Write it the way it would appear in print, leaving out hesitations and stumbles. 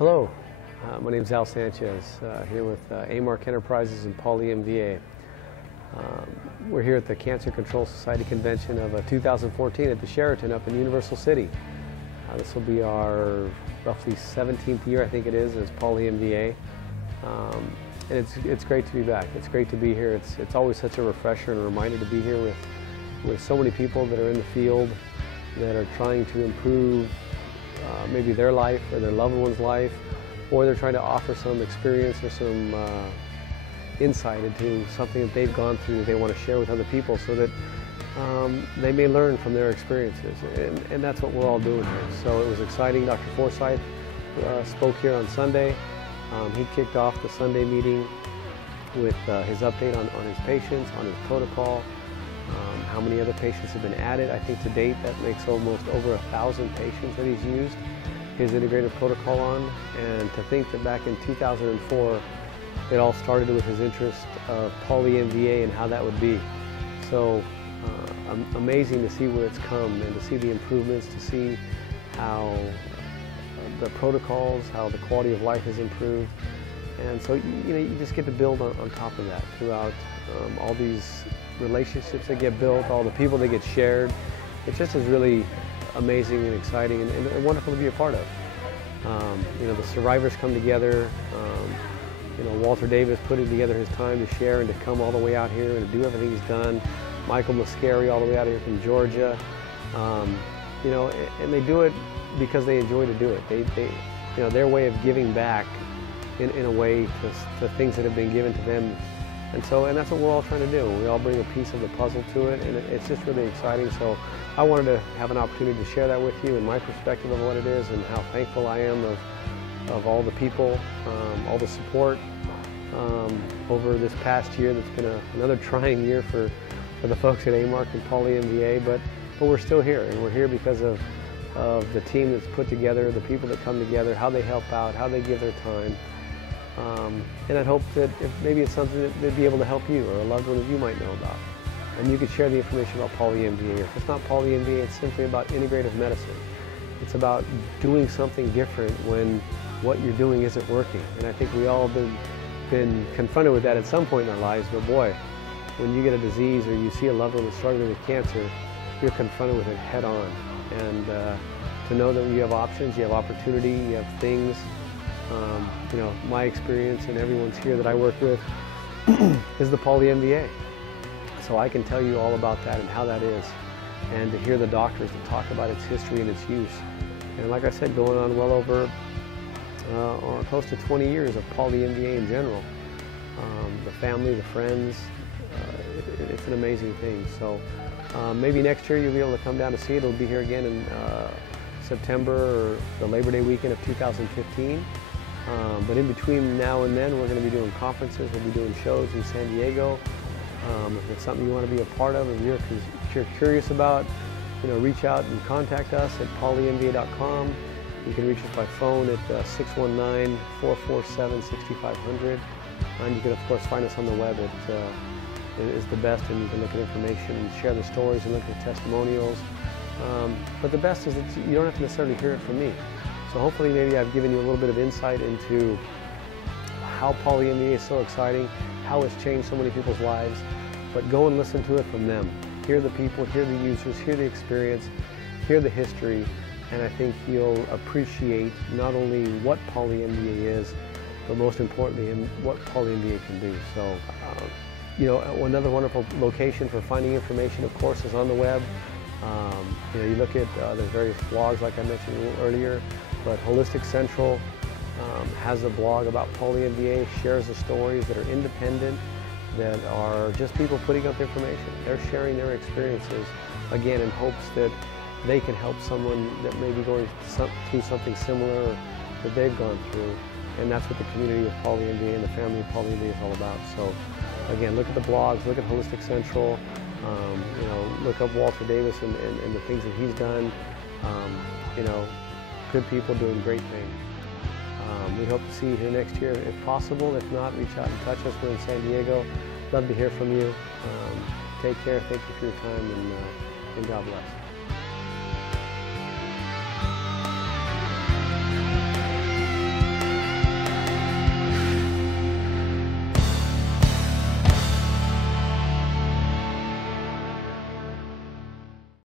Hello, my name is Sanchez, here with AMARC Enterprises and Pauli MVA. We're here at the Cancer Control Society Convention of 2014 at the Sheraton up in Universal City. This will be our roughly 17th year, I think it is, as Pauli MVA. And it's great to be back. It's great to be here. It's always such a refresher and a reminder to be here with so many people that are in the field that are trying to improve maybe their life or their loved one's life, or they're trying to offer some experience or some insight into something that they've gone through that they want to share with other people so that they may learn from their experiences. And that's what we're all doing here. So it was exciting. Dr. Forsyth spoke here on Sunday. He kicked off the Sunday meeting with his update on his patients, on his protocol, how many other patients have been added. I think to date that makes almost over 1,000 patients that he's used his integrative protocol on. And to think that back in 2004 it all started with his interest of Pauli MVA and how that would be. So amazing to see where it's come and to see the improvements, to see how the protocols, how the quality of life has improved. And so you just get to build on top of that throughout all these relationships that get built, all the people that get shared. It just is really amazing and exciting and wonderful to be a part of. The survivors come together. Walter Davis putting together his time to share and to come all the way out here and to do everything he's done. Michael Muscari all the way out here from Georgia. And they do it because they enjoy to do it. Their way of giving back in a way to things that have been given to them. And that's what we're all trying to do. We all bring a piece of the puzzle to it, and it's just really exciting. So I wanted to have an opportunity to share that with you and my perspective of what it is and how thankful I am of all the people, all the support over this past year. That's been another trying year for the folks at AMARC and Pauli MVA, but we're still here, and we're here because of the team that's put together, the people that come together, how they help out, how they give their time. And I'd hope that if maybe it's something that they'd be able to help you or a loved one that you might know about. And you could share the information about Pauli MVA. If it's not Pauli MVA, it's simply about integrative medicine. It's about doing something different when what you're doing isn't working. And I think we all have been confronted with that at some point in our lives, but boy, when you get a disease or you see a loved one that's struggling with cancer, you're confronted with it head on. And to know that you have options, you have opportunity, you have things. My experience and everyone's here that I work with is the Pauli MVA. So I can tell you all about that and how that is, and to hear the doctors that talk about its history and its use. And like I said, going on well over or close to 20 years of Pauli MVA in general. The family, the friends, it's an amazing thing. So maybe next year you'll be able to come down to see it. It'll be here again in September or the Labor Day weekend of 2015. But in between now and then, we're going to be doing conferences. We'll be doing shows in San Diego. If it's something you want to be a part of, if you're curious about, reach out and contact us at paulymva.com. You can reach us by phone at 619-447-6500. And you can, of course, find us on the web at is the best, and you can look at information and share the stories and look at testimonials. But the best is that you don't have to necessarily hear it from me. So hopefully maybe I've given you a little bit of insight into how Pauli MVA is so exciting, how it's changed so many people's lives. But go and listen to it from them. Hear the people, hear the users, hear the experience, hear the history, and I think you'll appreciate not only what Pauli MVA is, but most importantly, what Pauli MVA can do. So, another wonderful location for finding information, of course, is on the web. You look at the various blogs, like I mentioned a little earlier, but Holistic Central has a blog about Pauli MVA, shares the stories that are independent, that are just people putting up information. They're sharing their experiences, again, in hopes that they can help someone that may be going through something similar that they've gone through. And that's what the community of Pauli MVA and the family of Pauli MVA is all about. So again, look at the blogs, look at Holistic Central, look up Walter Davis and the things that he's done. Good people doing great things. We hope to see you here next year if possible. If not, reach out and touch us. We're in San Diego. Love to hear from you. Take care. Thank you for your time, and God bless.